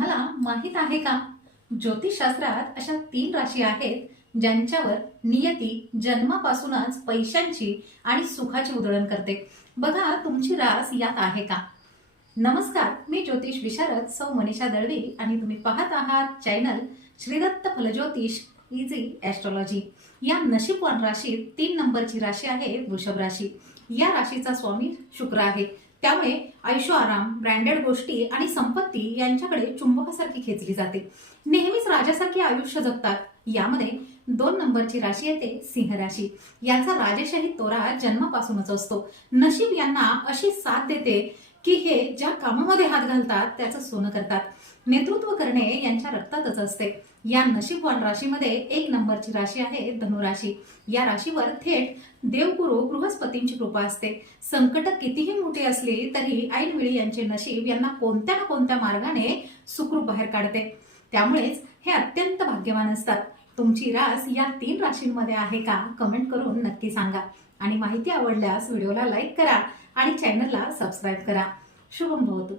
तुम्हाला माहित आहे का? ज्योतिषशास्त्रात अशा 3 राशी आहेत ज्यांच्यावर नियती जन्मापासूनच पैशांची आणि सुखाची उधळण करते. बघा तुमची रास यात आहे का? नमस्कार, मी ज्योतिष विशारद सौ मनीषा दळवी आणि तुम्ही पाहत आहात चॅनल श्रीदत्त फलज्योतिष इझी ॲस्ट्रॉलॉजी. या नशीबवान राशीत 3 नंबरची राशी आहे वृषभ राशी. या राशीचा स्वामी शुक्र आहे. त्यामुळे आयुष्य, आराम, ब्रँडेड गोष्टी आणि संपत्ती यांच्याकडे चुंबकासारखी खेचली जाते. नेहमीच राजासारखे आयुष्य जगतात. यामध्ये 2 नंबरची राशी येते सिंह राशी. यांचा राजेशाही तोरा जन्मापासूनच असतो. नशीब यांना अशी साथ देते की हे ज्या कामामध्ये हात घालतात त्याचं सोनं करतात. नेतृत्व करणे यांच्या रक्तातच असते. या नशीबवान राशीमध्ये 1 नंबरची राशी आहे धनुराशी. या राशीवर थेट देवगुरु बृहस्पतींची कृपा असते. संकट कितीही मोठी असली तरी ऐनवेळी यांचे नशीब यांना कोणत्या ना कोणत्या मार्गाने सुखरूप बाहेर काढते. त्यामुळेच हे अत्यंत भाग्यवान असतात. तुमची रास या 3 राशींमध्ये आहे का? कमेंट करून नक्की सांगा. आणि माहिती आवडल्यास व्हिडिओला लाईक करा आणि चॅनलला सबस्क्राईब करा. शुभम भवतु.